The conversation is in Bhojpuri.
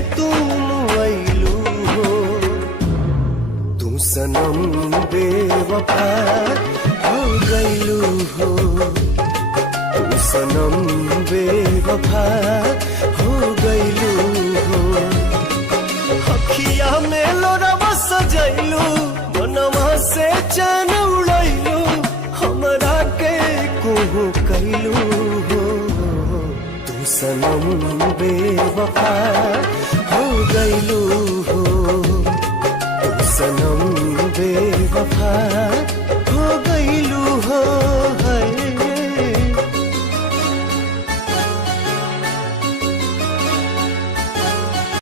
तुम आइलू हो। तू सनम बेवफा हो गइलू हो। तू सनम बेवफा हो गइलू हो। अखिया में लोरवा सजैलू, मनवा से चैन उड़ैलू, हमरा के कोहू कैलू हो। तू सनम बेवफा हो गइलू हो। तू सनम बेवफा